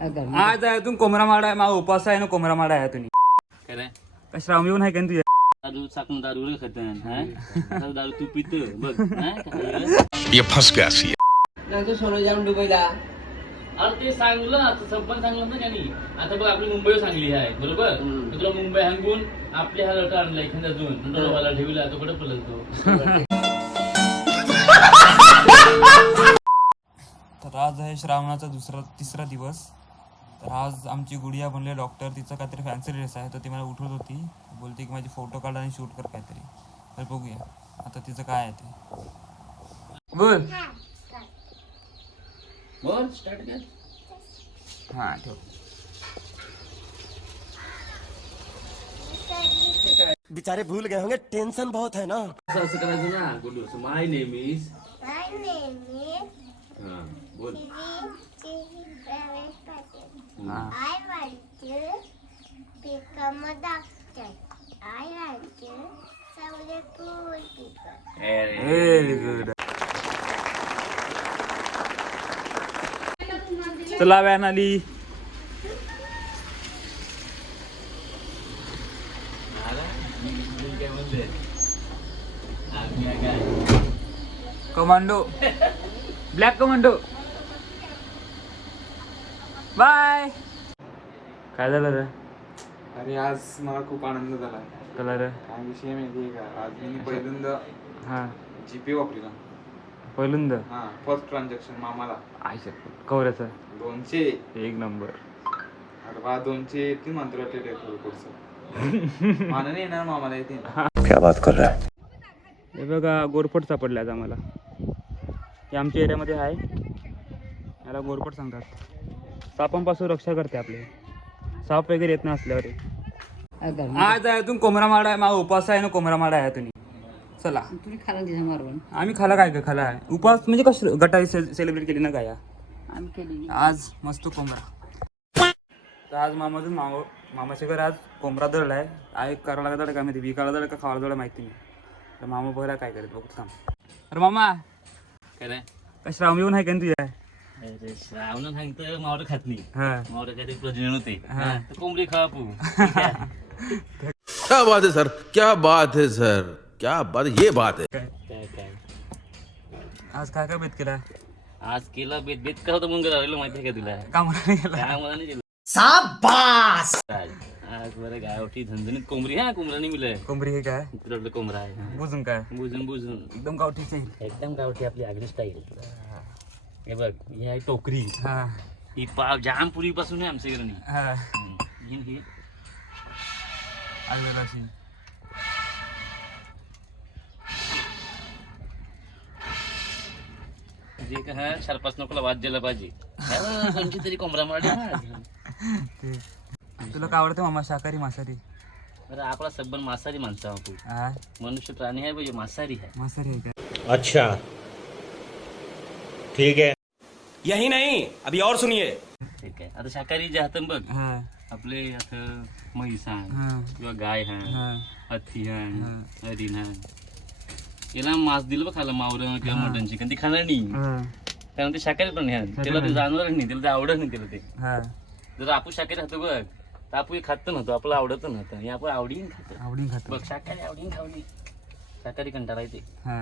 आज आहे तू कोमरा माडा आहे माझा उपास आहे ना कोमरा माडा आहे तुम्ही काय श्रावण येऊन आहे का तुझ्या? दारू दारू हा? आता दारू तू पित बघ हा? ये फंस गया सी. नाही तू सोनं जाऊन अरे ते सांगलं आता संपन्न सांगलं ना त्यांनी. आता बघ आपली मुंबई चांगली आहे बरोबर? तुला मुंबई हंगून आपली हा लटा आणला एखादा अजून. ठेवला तो कुठे पलतो तर आज आहे श्रावणाचा दुसरा तिसरा दिवस. तर आज आमची गुडिया बनले डॉक्टर तिचं काहीतरी फॅन्सी ड्रेस आहे तर ती मला उठवत होती. बोलते की माझी फ़ोटो काढ आणि शूट कर काहीतरी. तर बघूया आता तिचं काय आहे ते. बोल. बोल स्टार्ट कर. हाँ ठेव. बेचारे भूल गए होंगे टेंशन बहुत है ना। असं करायचं ना Gudu my name is My name is हा बोल। Chidi Chidi Pravesh Patel. हां I want to become a doctor. I want to serve the poor people. Very good चला व्हॅन आली काय म्हणते आम्ही आहे काय कमांडो ब्लॅक कमांडो Bye. काय झालं रे? अरे आज मला खूप आनंद झाला. कलर काय विषय माहिती आहे का? आज मी पहिल्यांदा हां. जीपे वापरला. पहिल्यांदा? हा फर्स्ट ट्रान्झॅक्शन मामाला. आय शकतो कवऱ्याचा? दोनशे. एक नंबर. अरे बा दोनशे येतील मात्र पुढचं मानाने येणार मामाला येते क्या बात कर रहा है? हे बघा गोरफट सापडले आज आम्हाला. हे आमच्या एरियामध्ये आहे. याला गोरफट सांगतात. सापांपासून रक्षा करते आपले. साप वगैरे येत नाही असल्यावर आज आहे तू कोमरा माडा आहे. माझा उपास आहे ना कोमरा माडा आहे तुम्ही. चला. तुम्ही खाला मारवण आम्ही खाला काय काय खाला आहे? उपास म्हणजे कसं गटारी सेलिब्रेट केली ना काय आम्ही केली. आज मस्त कोंबडा तर आज मामाचं मामा मामाच्या घर आज कोंबडा दळला आहे. आहे करायला लागला काय माहिती. विकायला दळ का खावायला दळ माहिती नाही. तर मामा बघा काय करत बघतो थांब. अरे मामा. काय श्रावण येऊन आहे का तुझ्या? श्रावण सांगतं मावरं खात नाही हा. मावरं प्रजनन होते तर कोंबडी खा पू क्या बात है सर? क्या बात है सर? क्या बात ये बात है। काय काय आज काय काय बेत केला? आज केला बेत बेत का होतं म्हणून राहिलं माहिती आहे का तुला कामाला गेला काय मला नाही केलं? शाबाश आज बरं गावठी झणझणीत कोंबडी हा कोंबडा नाही मिळाय कोंबडी हे काय तुला कोंबडा आहे? बुजून काय? बुजून बुजून. एकदम गावठीच आहे एकदम गावठी आपली आगरी स्टाईल हे बघ ही आहे टोकरी. हा. ही पाव जाम पुरीपासून आहे आमच्या हा. ही ही अशी जे का हा चार पाच नकोला वाद दिला पाहिजे. हा, कोणची तरी कोंबडा ते. तुला काय आवडतं मामा? शाकाहारी मांसाहारी? बरं आपला सबन मांसाहारी माणसं आहोत आपण. हा. मनुष्य प्राणी आहे पाहिजे मांसाहारी आहे. मांसाहारी आहे अच्छा. ठीक है यही नहीं। अभी और सुनिए। ठीक आहे आता शाकाहारी जे हात बघ हा। आपले आता म्हैस आहे हा। किंवा गाय आहे हा। हत्ती आहे हा. हरिण आहे याला मांस दिलं बघ खायला मावरं किंवा मटन चिकन ती खाणार नाही। हा। कारण ते शाकाहारी पण आहे त्याला ते जाणवणार नाही त्याला ते आवडत नाही त्याला ते हा जर आपण शाकाहारी खातो बघ तर आपण हे खात नव्हतो आपलं आवडत नव्हतं हे आपण आवडीन खातो। आवडीन खातो? बघ शाकाहारी आवडीन खावली शाकाहारी कंटाळा येते हा।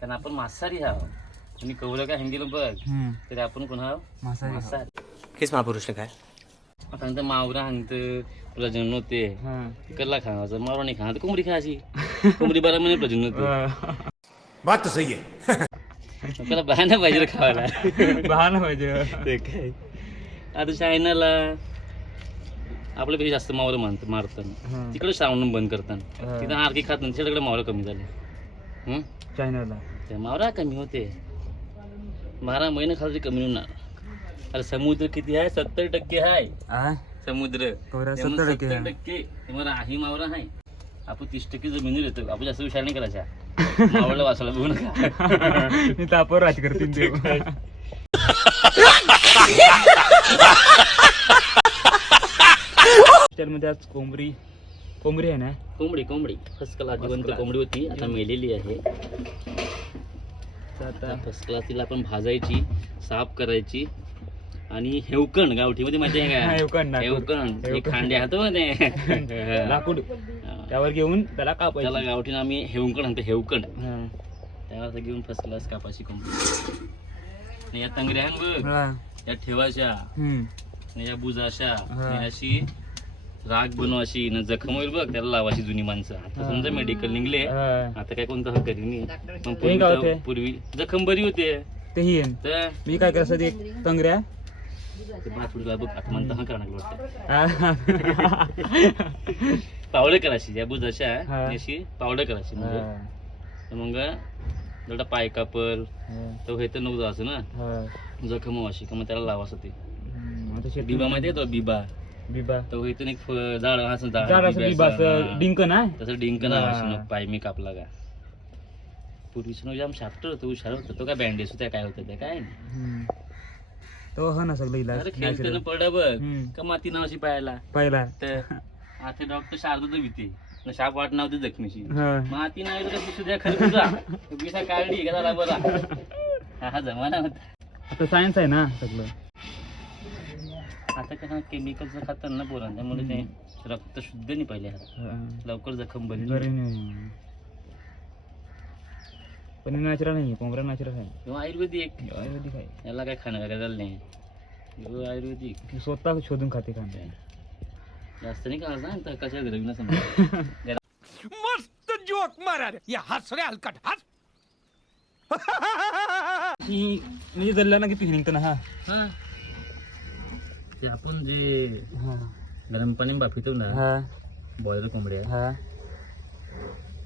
कारण आपण मांसाहारी हा आणि कवलं काय हंगेलं बघ? हम्म. तरी आपण कोण हा किस महापुरुष ने कहा आता नंतर मावरा हंगतं प्रजनन होते. हा. कल्ला खायचं मावरा नाही खाणार कोंबडी खायची कोंबडी बारा महिने प्रजनन होते. बात तो सही है त्याला बहाना पाहिजे खावायला. बहाणं पाहिजे. ते काय? आता चायनाला आपल्यापेक्षा जास्त मावरं मानत मारतात. हा. तिकडे श्रावण बंद करतात. तिथं आरकी खात नाही तिकडे मावरं कमी झाले. हं? चायनाला. ते मावरा कमी होते. बारा महिने खाली कमी होणार. अरे समुद्र किती आहे? सत्तर टक्के आहे. समुद्र. 70 टक्के 70 आहे. मावरा आहे आपण तीस टक्के जमिनीवर येतो. आपण जास्त विचार नाही करायचा. मावळला वाचला बघू नका. मी तापावर राज करतील देवमध्ये आज कोंबडी कोंबडी आहे ना? कोंबडी कोंबडी. फर्स्ट क्लास जिवंत कोंबडी होती. आता मेलेली आहे. आता फर्स्ट क्लास तिला आपण भाजायची साफ करायची आणि हेवकण गावठीमध्ये का हेवकण. हेवकण हे. खांडे हात लाकूड. त्यावर घेऊन त्याला त्याला कापायचं गावठीनं आम्ही हेवकण म्हणतो हेवकण. त्याला असं घेऊन फर्स्ट क्लास कापाशी कंपनी या आहेत बघ. या. आणि या बुजाशा अशी राग बनवायची न जखम होईल बघ त्याला लावायची जुनी माणसं. आता समजा मेडिकल निघले. आता काय कोणतं हक्क नाही. पण पूर्वी काय तर- होते? पूर्वी जखम बरी होते. तेही तर मी काय करायचं ते तंगऱ्या. ते उडला बघ आता म्हणता हा करायला वाटतं. हा. पावडं करायची या बुजाच्या हा. आणि अशी पावडं करायची म्हणजे. तर मग जेवढा पाय कापल तो हे तर नव्हतं असं ना. हा. जखम व्हायची का मग त्याला लावायचं ते. हम्म, आता शेती- बिबा माहिती आहे तो बिबा? बिबा. तो इथून एक फ- झाड असं झाड झाड असं बिब्याचं, बिबाचं हा. डिंक ना तसं डिंक हा. ना पाय मी कापला का? पूर्वीचं जाम शाफ्टर होतं हुशार होतं. तो काय बँडेज होत्या काय होतं ते काय नाही. तो हा ना सगळं इलाज अरे खेळताना natural. पड बघ. का माती नावाची पायाला? पहिला तर आता डॉक्टर शारदा तर भीती. न शाप वाट नव्हती जखमीची हा. माती नाही तर कशी सुद्धा खरी तुझा बिसा काढली का झाला बरा हा हा जमाना होता. आता सायन्स आहे ना सगळं. आता कसं केमिकलचं खातात ना पोरांना त्यामुळे ते रक्त शुद्ध नाही पहिले. हा. लवकर जखम बरी नाही. नाही. पण नॅचरल नाही कोंबड्या नॅचरल आहे. किंवा आयुर्वेदिक. आयुर्वेदिक आहे. याला काय खाणं गरज नाही. आयुर्वेदिक. स्वतः शोधून खाते कांदा जास्त नाही खायचं ना तर कशा घरी ना समजा. मस्त जोक मारा रे. या हंस रे हलकट हंस. ही म्हणजे जल्ला ना किती निघतं ना हा. हा. ते आपण जे गरम पाणी बाफितो ना हा. बॉयलर कोंबड्या हा.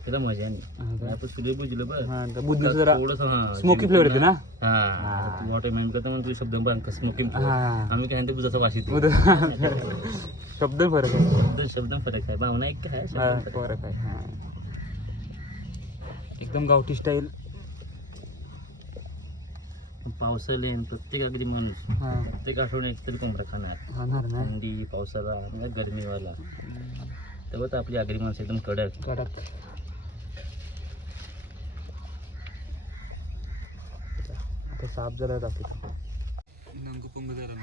त्याला मजा नाही? आपण तुझे बुजलं जरा थोडंसं स्मोकी फ्लेवर येते ना? मॅन करता म्हणून तुझे शब्द पण स्मोकिंग. आम्ही काय म्हणते बुजाचा उद- शब्द फरक आहे. शब्द शब्द फरक आहे. भावना एक काय फरक आहे. हा. एकदम गावठी स्टाईल. पावसाळ्यात प्रत्येक अगदी माणूस हा. प्रत्येक आठवड्यात एक तरी कोंबडा खाणार. थंडी पावसाळा गरमीवाला. तेव्हा तर आपली आगरी माणसं एकदम कडक. कडक. आता साप जरा दाखवतो नंग पंग जरा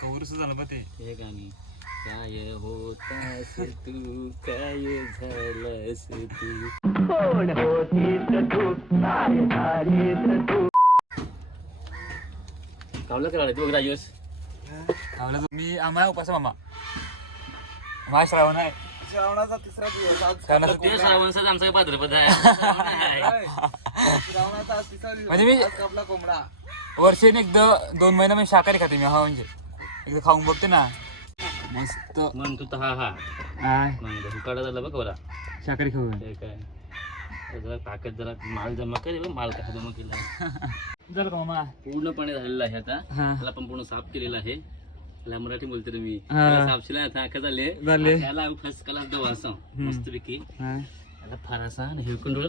कवरच झालं बा ते. हे गाणी. काय होतास तू? काय झालंस तू? कावलं करायला तू मी आम्हाला उपास मामा माझा श्रावण आहे श्रावणाचा तिसरा दिवस आज श्रावणाचा ते श्रावणचाच आमचा भाद्रपद आहे श्रावणाचा आज तिसरा दिवस म्हणजे मी- आज कापला कोंबडा वर्षाने एकदा दोन महिना मी शाकाहारी खाते मी हा म्हणजे एकदा खाऊन बघते ना मस्त म्हण तू तर हा हा मग हुकाडा झाला बघ बरा शाकाहारी खाऊ ते काय जरा ताकद जरा माल जमा करे माल कसा जमा केला? का मामा? पूर्णपणे झालेला आहे आता. त्याला पण पूर्ण साफ केलेला आहे. त्याला मराठी बोलते रे मी. त्याला साफशीला आता अख्खा झाले. त्याला फर्स्ट क्लास दवा असं मस्तपैकी. हा. आता फारासा आणि हेवकंडवर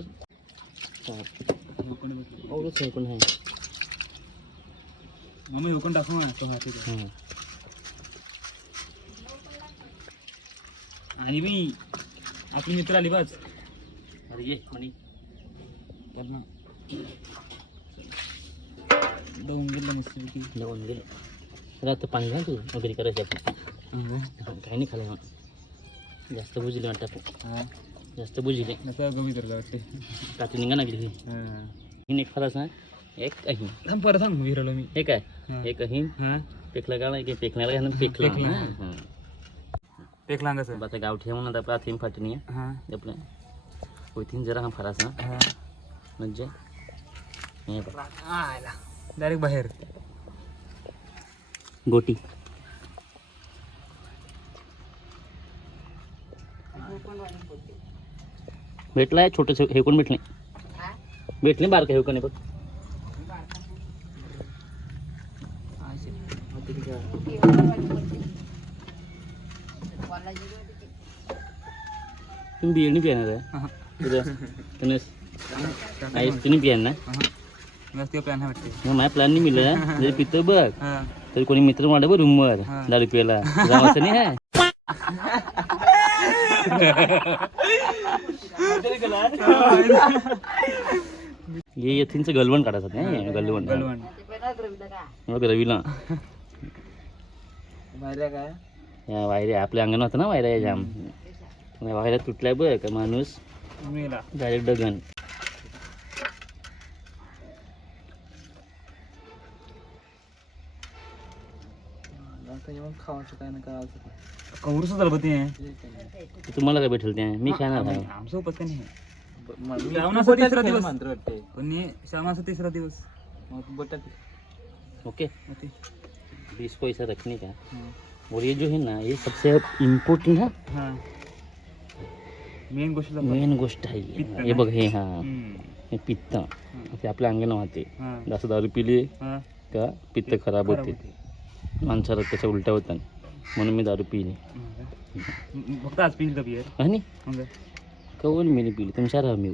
एवढंच हेवकंड आहे. मामा टाकू ना तो. आणि मी आपली मित्र आली बस. अरे ये म्हणी त्यांना दोन गेलं मस्त जेवण गेले तर आता पाणी घाल तू वगैरे करायची आपण काही नाही खाल्लं जास्त बुजले वाटतं आपण जास्त बुजले गमी तर वाटते काती निघा ना गेली हा. एक फारासा एक अहीन थांब परत सांग विरलो मी हे काय हा. एक अहीन हा पेकला गाळा एक पेकण्याला घालून पेकला पेकला. हं. असं आता गावठी म्हणून आता थीम फाटणी आहे हा होतीन जरा हा. फारासा म्हणजे डायरेक्ट बाहेर. गोटी. भेटलाय छोटस हे कोण भेटले? भेटले बारका हे कोण बघ. तुम्ही बिर्याणी पिणार आहे. तुम्ही ना? प्लॅन वाटते. माझ्या प्लॅन नाही मिळलं जरी पितो बघ. तरी कोणी मित्र वाढ बघ रूमवर. दहा रुपयाला. जामाचं नाही आहे? येथींचं गलवण काढायचं नाही? गलवण. गलवण. रवीला. या वायऱ्या आपल्या अंगण होतं ना वायऱ्या या जाम. या वायऱ्या तुटल्या बघ का माणूस? मेला डायरेक्ट डगन मग खावायचं काय ना करायचं कवरूच झालं बघ ते ते तुम्हाला काय भेटेल त्या मी खाणार आहे आमचं उपस का नाही मी श्रावणाचा तिसरा दिवस। मंत्र वाटते पण हे श्रावणाचा तिसरा दिवस। मग बटाटे ओके। मग ते बीस पैसा रखने का और ये जो है ना ये सबसे इम्पोर्टेंट है। हा। मेन गोष्ट. मेन गोष्ट आहे. हे? बघ हे हा. हे पित्त. ते आपल्या अंगाने वाहते. हा. जास्त दारू पिली. का पित्त खराब होते. माणसाला त्याच्या उलट्या होतात. म्हणून मी दारू पिली. फक्त आज पिल का बियर आणि कवल मी पिली? तुमच्या राहा मी.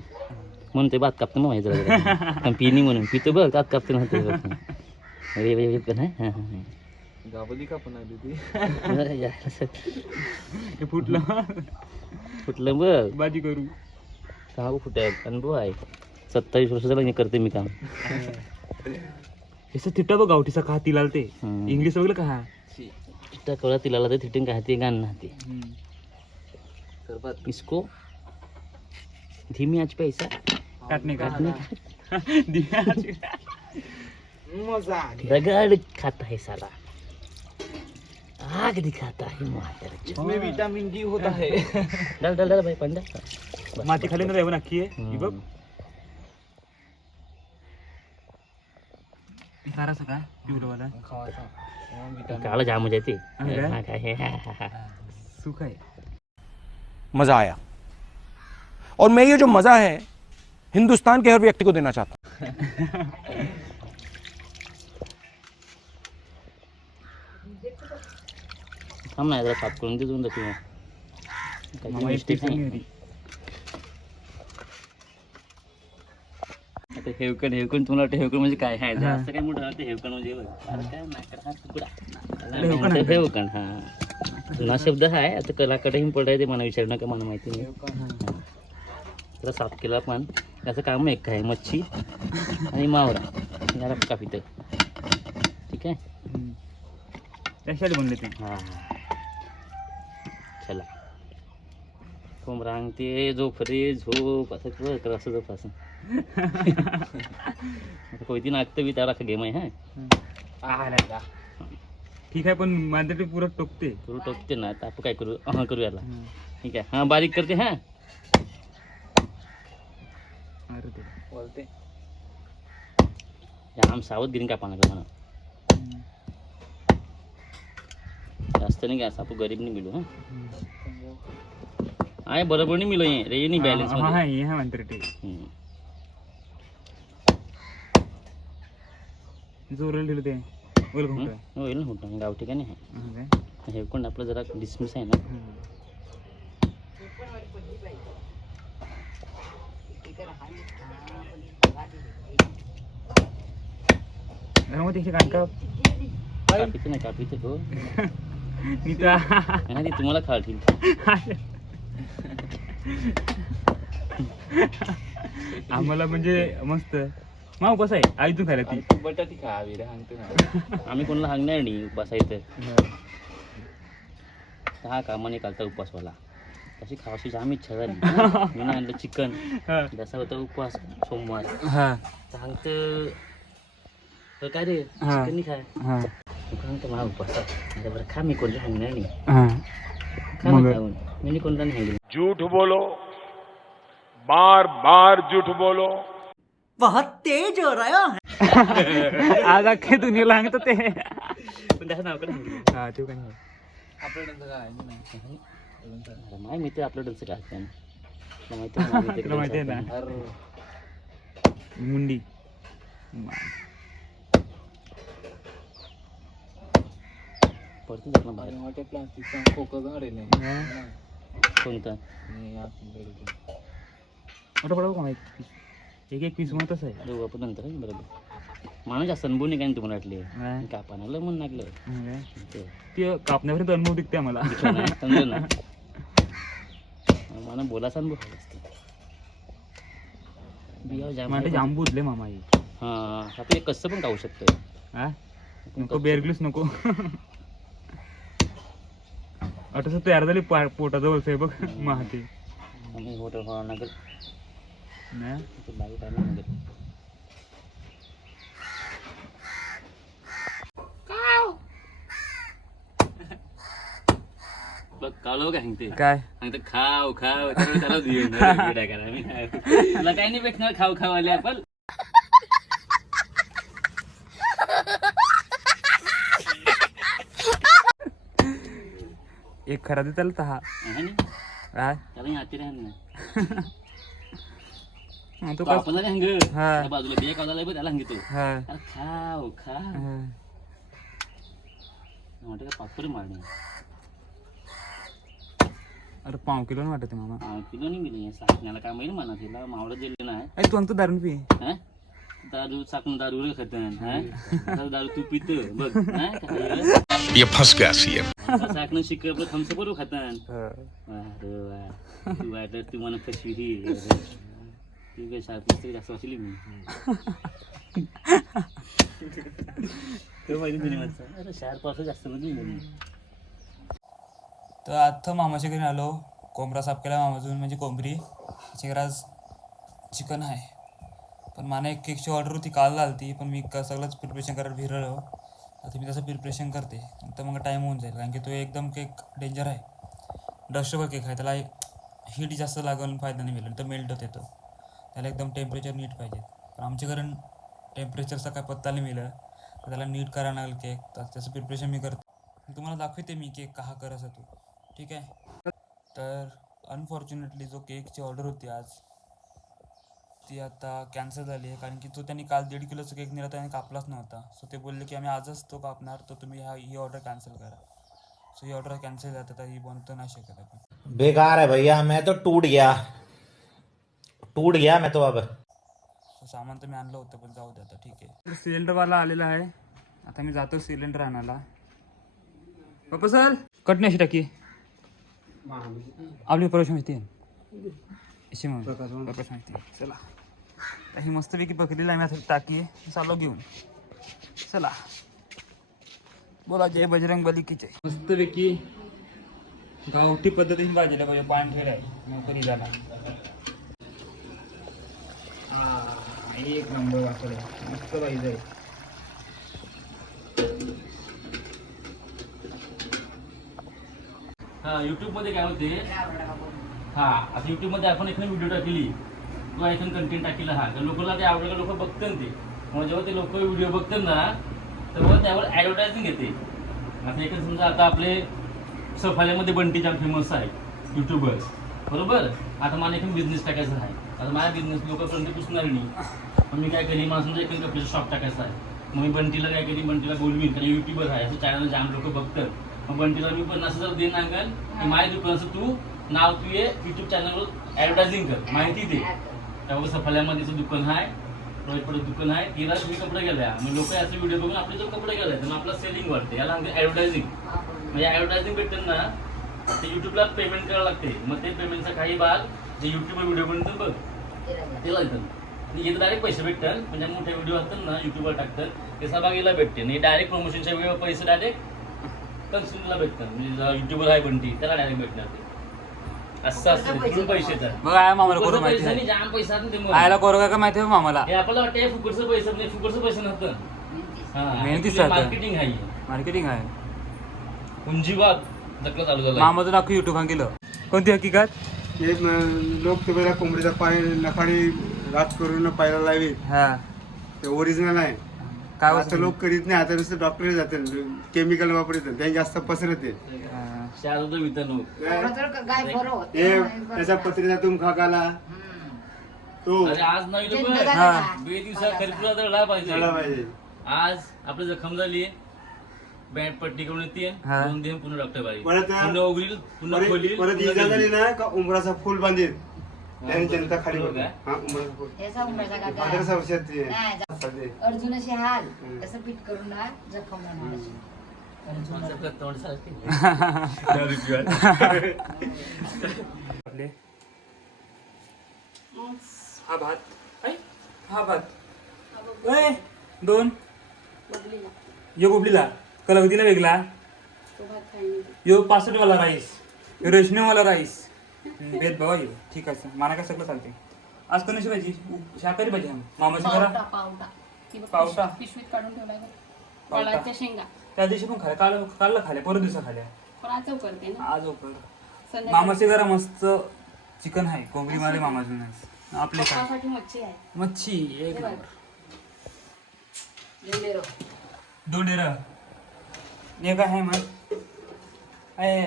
म्हणून ते भात कापतं मग माहिती पण पिणी म्हणून. पितो बघ तात कापते ना ते अरे अरे अरे पण हां हां. गाबली का पण आली ती? फुटलं. कुठलं बघ. भाजी करू. का कुठे अनुभव आहे सत्तावीस वर्ष झालं करते मी काम. असं तिट्टा बघ गावठीचा का तिलाल ते. इंग्लिश वगैरे का? चिट्टा कळा तिला ते थिटिंग काय ते गाणं ते. इसको. धीमी आंच पे ऐसा काटणे का? मजा रगड़ खाता है साला. आग दिखाता है मातर इसमें विटामिन डी होता है। डल डल डल भाई पंडा। माती खाली ना राहून अख्खी आहे ही बघ। करायचं का पिवलंवाला खावायचा काळा जाम हो जाते। हाँ, क्या? हाँ, काय? है सुख आहे मज़ा आया। और मैं ये जो मज़ा है हिंदुस्तान के हर व्यक्ति को देना चाहता हूँ। थांब ना जरा साफ करून दे जाऊन किंवा. मामा एक मिस्टेक घरी. आता हेवकण हेवकण तुम्हाला वाटतं हेवकण म्हणजे काय? आहे हा. असं काय मोठं वाटतं हेवकण म्हणजे काय. हेवकण हा. जुना शब्द आहे आता कलाकडे इम्पॉर्ट आहे ते मला विचारू नका मला माहिती नाही. त्याला साफ केला पण त्याचं काम एक आहे मच्छी आणि मावरा. याला कापित ठीक आहे. त्यासाठी बनले ते? हा. चला. कोंबरांग ते झोप रे झोप असं कर कर असं झोप असं. आता कोयती नागतं बी त्याला गेम आहे हा? ठीक आहे पण ते पुरं टोकते. करू टोकते ना तर आपण काय करू? हा करू याला. ठीक आहे हा बारीक करते हा? अरे ते बोलते. आम सावधगिरी का पाना म्हणा नाही घ्यायचं आपण गरीब नाही मिळू हा? आहे बरोबर नाही मिळू हे रे नाही बॅलन्स हा हा मध्ये हे म्हणते रे ते हम्म. जोराला दिलं ते हम्म. का होईल ना होतं गाव ठिकाणी आहे हा? कोण आपलं जरा डिसमिस आहे ना। हा. घरामध्ये हे काय का कापीचं नाही कापीचं हो नीता नाही ती तुम्हाला खातील आम्हाला म्हणजे मस्त. माव कसं आहे आई तू खायला ती. बटाटी खावी रे सांगते ना. आम्ही कोणाला सांगणार नाही बसायचं हा कामाने कालचा उपवासवाला. तशी खावाशी जाम इच्छा झाली. मी ना आणलं चिकन. जसा होता उपवास सोमवार. सांगतं काय रे? हा. चिकन नाही खाय? हा. तू सांगतो मला उपवास आहे. अरे बरं खा मी कोणला सांगणार नाही हा. खा मग? ना खाऊन. मी नाही कोणला नाही सांगितलं झूठ बोलो. बार बार झूठ बोलो. आज अख्खे दुनियाला सांगतो ते. पण त्याचं नाव काय सांगितलं हा ते अरे माय मित्र आपलं डोचं काय असतं तुला माहिती आहे ना, आम्ही ते तुला माहिती आहे ना? डोचं अरे मुंडी. ना बाहेर अरे मोठ्या प्लास्टिकचा खोकं झाडे नाही कोणतं? मोठं का माहिती एक एक पीस आहे. दोघं आपण नंतर आहे, बरोबर माणूस जास्त अनुभव नाही काय तुम्हाला वाटले. कापानाला म्हणून लागलं? ते कापण्यापर्यंत अनुभव दिसलं नाही, समजलं ना. मला बोलायचा अनुभव बिया जाम माझे जांबू उरले मामा ही एक कसं पण खाऊ शकतोय. हा? नको नको. आता तयार झाली पा- पोटाजवळच आहे बघ महाते खावा बघ कालो काय सांगते काय? सांगते खाव खाव. त्याला काय नाही भेटणार खाऊ खाऊ आले आपण. एक खरा दे त्याला तहा. काय नाही. हा, तो काय आपल्याला हंग. हा. त्या बाजूला बिया कावला बघ त्याला हंगतो. हा. अरे खाव खा हा. म्हणते का पापड मारणे अरे पाव किलो वाटत मामा. हा, किलो नाही मिळेल साखण्याला काय माहिती म्हणा तिला मावळं दिले नाही. अरे तू अंत दारून पी हा? दारू साखून दारू रे खतन हा? आता दारू तू पित बघ हा? काय? ये फंस गया सीएम। आता साखनं शिक थमस बरोबर खातान अरे वा. तू वाटलं तू मला फसविली अरे. तू काय सात पुस्तक जास्त वाचली मी? तो माहिती अरे चार पाच जास्त मध्ये मी. तर आता मामाच्या घरी आलो. कोंबडा साफ केला मामाजून म्हणजे कोंबडी त्याच्या घरी आज चिकन आहे. पण मला एक केकची ऑर्डर होती काल झाली पण मी का सगळंच प्रिपरेशन करायला फिरलो. आता मी तसं प्रिपरेशन करते. तर मग टाईम होऊन जाईल. कारण की तो एकदम केक डेंजर आहे. डस्टेबल केक आहे. त्याला हीट जास्त लागून फायदा नाही मिळेल. तर मेल्ट होते येतो त्याला एकदम टेम्परेचर नीट पाहिजे. पण आमच्या घरून टेम्परेचरचा काय पत्ता नाही मिळेल तर त्याला नीट करायला लागेल केक तर त्याचं प्रिपरेशन मी करते. तुम्हाला दाखवते मी केक कहा करायचा तू. ठीक आहे? तर अनफॉर्च्युनेटली जो केकची ऑर्डर होती आज ती आता कॅन्सल झाली आहे. कारण की तो त्यांनी काल दीड किलोचा केक नेला त्याने कापलाच नव्हता. सो ते बोलले की आम्ही आजच तो कापणार. तर तुम्ही हा ही ऑर्डर कॅन्सल करा. सो ही ऑर्डर कॅन्सल झाली. तर ही बनतो नाही शकत आपण बेकार है भैया. मैं तो टूट गया. टूट गया मैं तो अब. सो सामान तर मी आणलं होतं पण जाऊ दे आता. ठीक आहे. सिलेंडरवाला आलेला आहे. आता मी जातो सिलेंडर आणायला. पप्पा सर कट नाही अशी टाकी आपली प्रवेश माहिती आहे. प्रकाश माहिती आहे. चला. ही मस्तपैकी पकडलेली आहे मी आता टाकी चालो घेऊन. चला. बोला जय बजरंग बली की जय मस्तपैकी गावठी पद्धतीने भाजीला म्हणजे पाहिजे पाणी ठेवाय नोकरी झाला. एक नंबर वाचलं मस्त पाहिजे हा युट्यूबमध्ये काय होते? हा आता युट्यूबमध्ये आपण एक व्हिडिओ टाकली. किंवा एखादं कंटेंट टाकलेला हा. तर लोकांना ते आवडलं लोक बघतात ते. मग जेव्हा ते लोक व्हिडिओ बघतात ना तेव्हा त्यावर ॲडव्हर्टायझिंग येते. आता एक समजा आता आपले सफाल्यामध्ये बंटी जाम फेमस आहे युट्यूबर बरोबर? आता मला एखादा बिझनेस टाकायचा आहे. आता माझा बिझनेस लोकांपर्यंत पुसणार नाही. मग मी काय करीन? मला समजा एखादं कपड्याचं शॉप टाकायचं आहे. मग मी बंटीला काय करीन? बंटीला बोलवीन. कारण युट्यूबर आहे. असं चॅनल जाम लोक बघतात. मग बंटीला मी पण असं जर देईन सांगाल की माझ्या दुकानाचं तू नाव तू ये युट्यूब चॅनलवर ॲडव्हर्टायझिंग कर. माहिती दे. त्यावर सफाल्यामध्येचं दुकान आहे रोहितकडे दुकान आहे तिला तुम्ही कपडे गेल्या. मग लोक असे व्हिडिओ बघून आपले जो कपडे गेले तर मग आपला सेलिंग वाढते याला म्हणजे ॲडव्हर्टायझिंग म्हणजे ॲडव्हर्टायझिंग भेटेल ना ते युट्यूबला पेमेंट करावं लागते. मग ते पेमेंटचा काही भाग जे युट्यूबवर व्हिडिओ बनतात बघ ते लागतात आणि डायरेक्ट पैसे भेटतात. म्हणजे मोठे व्हिडिओ असतात ना युट्यूबवर टाकतात. ते सहभागीला भेटते. आणि डायरेक्ट प्रमोशनच्या वेळेवर पैसे डायरेक्ट कन्झ्युमरला भेटतात. म्हणजे युट्यूबर आहे बनती त्याला डायरेक्ट भेटणार ते. असं असतं. तिकडून पैसे मग आहे मामाला करू माहिती पैसे नाही. नाही जाम पैसा ते मग. आयला करू का माहिती आहे मामाला हे आपल्याला वाटतं फुकटचं पैसे नाही फुकटचं पैसे नसतं मेहनतीचं. आहे. मार्केटिंग आहे. मार्केटिंग आहे. पुंजीवाद जगलं चालू झालं मामाचं दाखव युट्यूब केलं कोणती हकीकत? लोक ते पहिला कोंबडीचा पाय नखाडी रात करून पायला लावे. हा. ते ओरिजिनल आहे. काय आता वस्तू? लोक करीत नाही आता नुसतं डॉक्टर जातात केमिकल वापरतात त्यांनी जास्त पसरते. हा. शारदा वितरण गाय बरोबर हे त्याचा पत्रीचा तुम खाकाला. तो. अरे आज नाही लोक. बे दिवसा खरपुरा दळला पाहिजे. झाला पाहिजे. आज आपली जखम झाली. बॅट पट्टी करून येते. दोन दिन पुन्हा डॉक्टर बाई परत- पुन्हा उघडील पुन्हा परत खोलील परत पुन्हा इजा झाली. ना का उमराचा फुल बांधेल? त्याने जनता खाली बघा असं अर्जुनाशी हाल. कसं पीठ करून ना जखम आपले हा भात हा भात ओय दोन यो गोबलीला कलवतीला वेगळा यो पासष्टवाला राईस यो रेशनेवाला राईस भेदभाव ह्यो. ठीक आहे मला काय सगळं चालते आज कशी भाजी शाकाहारी भाजी आम्ही मामाची करा पावटा पावटा? पिशवीत काढून. वळाच्या शेंगा त्या दिवशी पण खाल्या. काल कालला खाल्या परत दिवसा खाल्या. पण आज करते ना? आज ओकर संध्याकाळी. मामाचे घरा मस्त चिकन आहे कोंबडी मारे मामाचे नाही आपले काय? पप्पासाठी मच्छी आहे. मच्छी एक. नंबर. लेंडेरो. डेरा काय आहे मग? आहे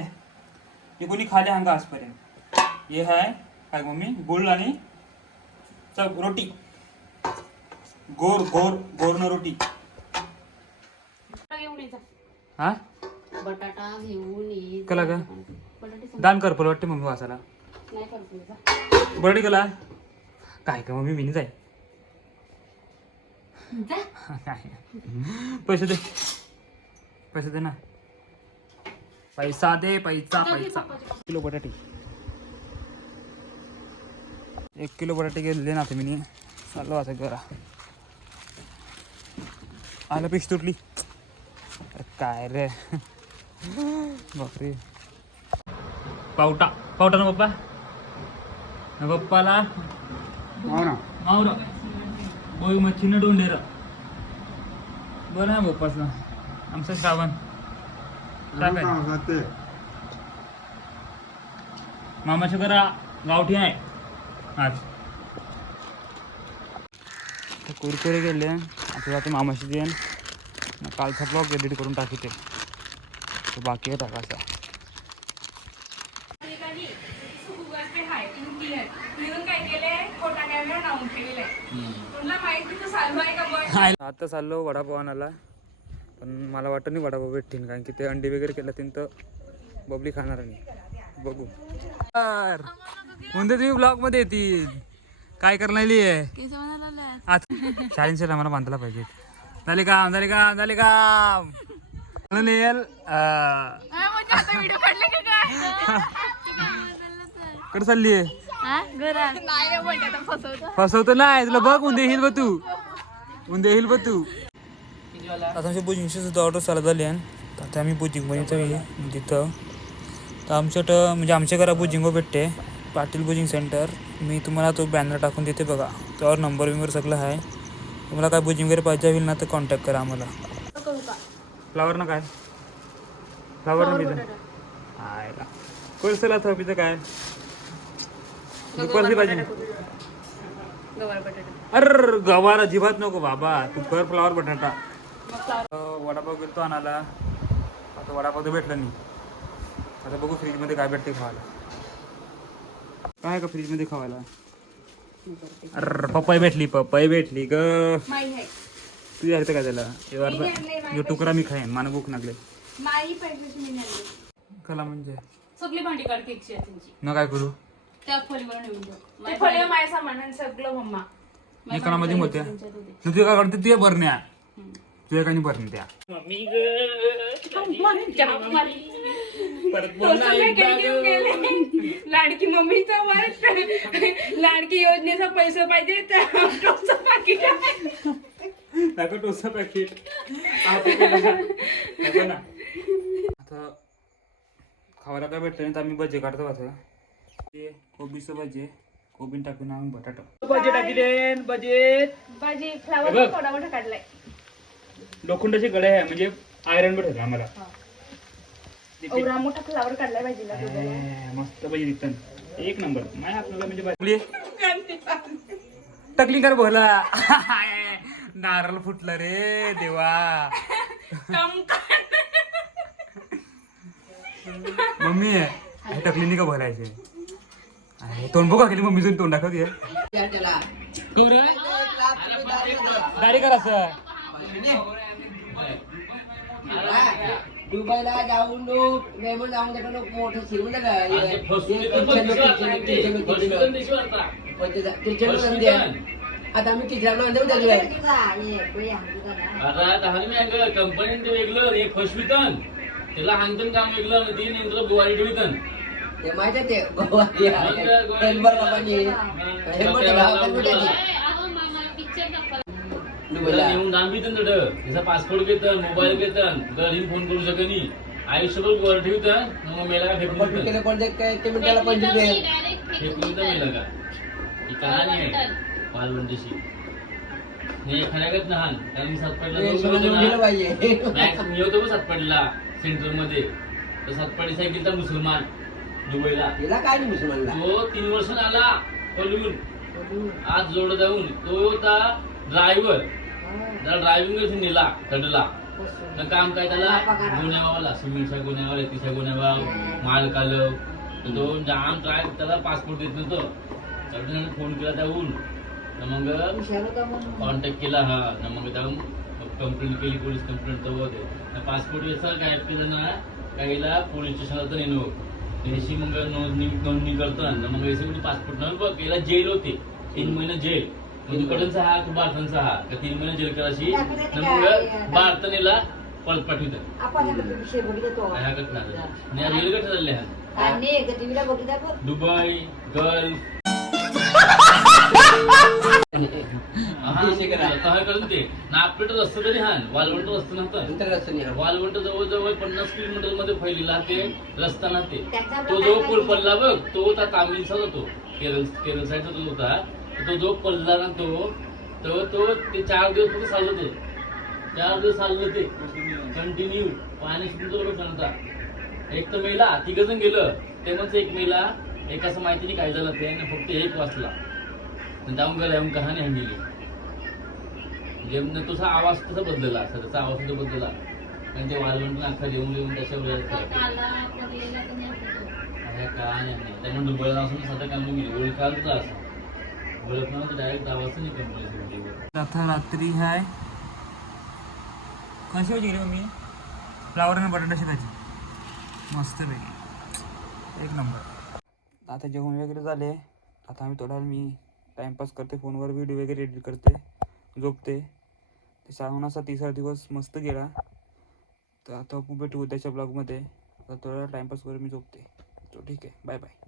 हे कोणी खाले हंगा आजपर्यंत? हे आहे काय मम्मी? गोल आणि चल रोटी. गोर गोर गोरन रोटी. हा? बटाटा घेऊन ये. कला का? बटाटे दान कर वाटते मम्मी वाचायला नाही करतो जा. बरडी कला. काय का मम्मी मी जाय जा. पैसे दे. पैसे दे ना. पैसा दे पैसा पैसा. किलो बटाटे. एक किलो बटाटे गेले ना मी चाललो आता घरा आलं पेश तुटली. काय रे? बापरे. पावटा. पावटा ना पप्पा. ना पप्पाला. ना मावरा. बोई मच्छीनं डोंडेरा बरं आहे पप्पाच. ना आमचं श्रावण. मामाच्या घरा गावठी आहे. आज. कुरकुरे गेले आता जाते मामाशी देन ना कालचा ब्लॉग एडिट करून टाकी ते बाकी आहे टाकायचा आता चाललो वडापाव आणायला पण मला वाटतं नाही वडापाव भेटतील कारण की ते अंडी वगैरे केलं तीन तर बबली खाणार नाही. बघू. म्हणते तुम्ही ब्लॉगमध्ये येतील? काय करणार आता शाळेंचे आम्हाला बांधायला पाहिजे झाले काम झाले काम झाले काम. म्हणून येईल अं, कडे चालली फसवतो. नाही तुला बघ उद्या येईल बघ तू. उद्या येईल बघ तू. आता आमच्या बुजिंगची सुद्धा ऑर्डर चालत झाली आहे आता आम्ही बुजिंग बनवतो तिथं. तर आमच्याकडं म्हणजे आमच्या घरा बुजिंगो भेटते पाटील बुजिंग सेंटर मी तुम्हाला तो बॅनर टाकून देते बघा. त्यावर नंबर बिंबर सगळं आहे. तुम्हाला काय बुजिंग वगैरे पाहिजे होईल ना तर कॉन्टॅक्ट करा आम्हाला. फ्लावर ना काय? फ्लावर ना का? कोळसला थोपीचं काय? दुपारची भाजी. बटाटा अर गवार अजिबात नको बाबा. तू कर फ्लावर बटाटा. वडापाव गेलतो आणायला. आता वडापाव तर भेटला नाही. आता बघू फ्रीजमध्ये काय भेटते खायला काय आहे का फ्रीजमध्ये खावायला? अर पपई भेटली पपई भेटली ग. माई आहे. तू यायचं काय त्याला हे अर्धा यो तुकडा मी खाईन मला भूक लागले. माई पाहिजे मी नाही कला म्हणजे? सगळी भांडी काढते एकशे त्यांची न काय करू? त्या फळीवर नेऊन ठेव. ते फळे माझ्या सामान सगळं मम्मा. एकामध्ये होत्या तू तुझ्या काय करते तुझ्या भरण्या तुझ्या काही भरण्या त्या लाडकी मम्मीचा लाडकी योजनेचा पैसा पाहिजे पाकिट टोसा पॅकेट. ना. आता खावायला काय भेटलं नाही तर आम्ही भजे काढतो आता. ते कोबीचं भजे. कोबीन टाकून आम्ही बटाटा. भजे टाकी देन बजेट भाजी फ्लावर थोडा मोठा काढलाय. लोखंडाचे गळे आहे म्हणजे आयरन भेटत आम्हाला. एवढा मोठा फ्लावर काढलाय भाजीला ए, मस्त भजी दिसतात एक नंबर. नाही आपल्याला म्हणजे टकली कर बोला. नारळ फुटलं रे देवा. मम्मी हे टकलीने का भरायचे अरे, तोंड बघा केली मम्मी तोंड दाखव घे दारी कर असं दुबईला जाऊन लोक नेमून जाऊन त्याला लोक मोठं शिरून आता आम्ही तिसऱ्याला आणतो त्याची कंपनीत वेगळं एक फसवितन त्याला हांगतन काम वेगळं तीन इंद्र दुवारी ठेवितन ते माहीत आहे ते गोवा हेल्पर कंपनी हेल्पर गावाकडे त्याची दुबईला येऊन दाम बी तिथं. त्याचा पासपोर्ट घेतं मोबाईल घेतं घरी फोन करू शकनी आयुष्यभर वर ठेवतं मग मेला का फेकून पण देतं. केले पण ते काय ते मिनिटाला पंचवीस दे फेकून देतं मेला का? ही कहाणी आहे पालवंटीशी नाही एखाद्यागत लहान कारण मी सातपाडीला हे गेलो गेलं पाहिजे. मी होतो बघ सातपाडीला सेंटरमध्ये तर सातपाडी साहेब गेलता मुसलमान दुबईला. तिला काय नाही मुसलमानला? तो तीन वर्ष आला पलून. आज जोड जाऊन तो होता ड्रायव्हर त्याला ड्रायव्हिंग नेला कडला तर काम काय त्याला? गुन्हेवाला सिमेंटच्या गुन्हेवाला तिच्या गुन्हेवा माल कालव तर तो जाम ट्राय त्याला पासपोर्ट देत नव्हतं. त्याने फोन केला त्याहून. तर मग कॉन्टॅक्ट केला हा. तर मग जाऊन कंप्लेंट केली पोलीस कंप्लेंट तर होते पासपोर्ट व्यवस्था काय केलं ना काहीला पोलीस स्टेशनला तर नेलो त्याशी मग नोंदणी नोंदणी करतो ना मग याचे पासपोर्ट न बघ याला जेल होते. तीन महिने जेल मधुकडचा हा तू भारतांचा हा का तीन महिने जेल करायची तर मग भारतानेला परत पाठवतात ह्या घटना. झाल्या. रिअल घटना झाल्या ह्या. Dubai gulf. काय करून ते. नागपेठ रस्ता तरी हा वालवंट रस्ता नव्हता. वालवंट जवळजवळ पन्नास किलोमीटरमध्ये फैलेला ते रस्ता ना ते. तो जो पूल पडला बघ तो होता तामिळचा होतो केरळ केरळ साईडचा तो होता. तो जो पडला ना तो तो तो ते चार दिवस फक्त चाललं होतं चार दिवस चाललं ते. कंटिन्यू पाणी सुद्धा एक तर मेला तिघ जण गेलं. तेव्हाच एक मेला. एक असं माहिती नाही काय झालं ते आणि फक्त एक वाचला. जाऊन गेला येऊन कहाणी हंगली म्हणजे तुझा आवाज कसा बदलला असा त्याचा आवाज सुद्धा बदलला. आणि ते वालवंट अख्खा जेवून जेवून त्याच्या वेळेत काय नाही त्यामुळे दुबईला असून साधा काम गेली ओळखालचा असा. ओळखणार तर डायरेक्ट नाही आता रात्री हाय. कशी होती रे मी फ्लावर आणि बटाट्याची भाजी मस्त पैकी एक नंबर आता जेवण वगैरे झाले. आता आम्ही थोडा मी टाईमपास करते फोनवर व्हिडिओ वगैरे एडिट करते झोपते. ते सांगून असा तिसरा दिवस मस्त गेला. तर आता भेटू उद्याच्या ब्लॉगमध्ये आता थोडा टाइमपास टाईमपास करून मी झोपते. तो ठीक आहे. Bye bye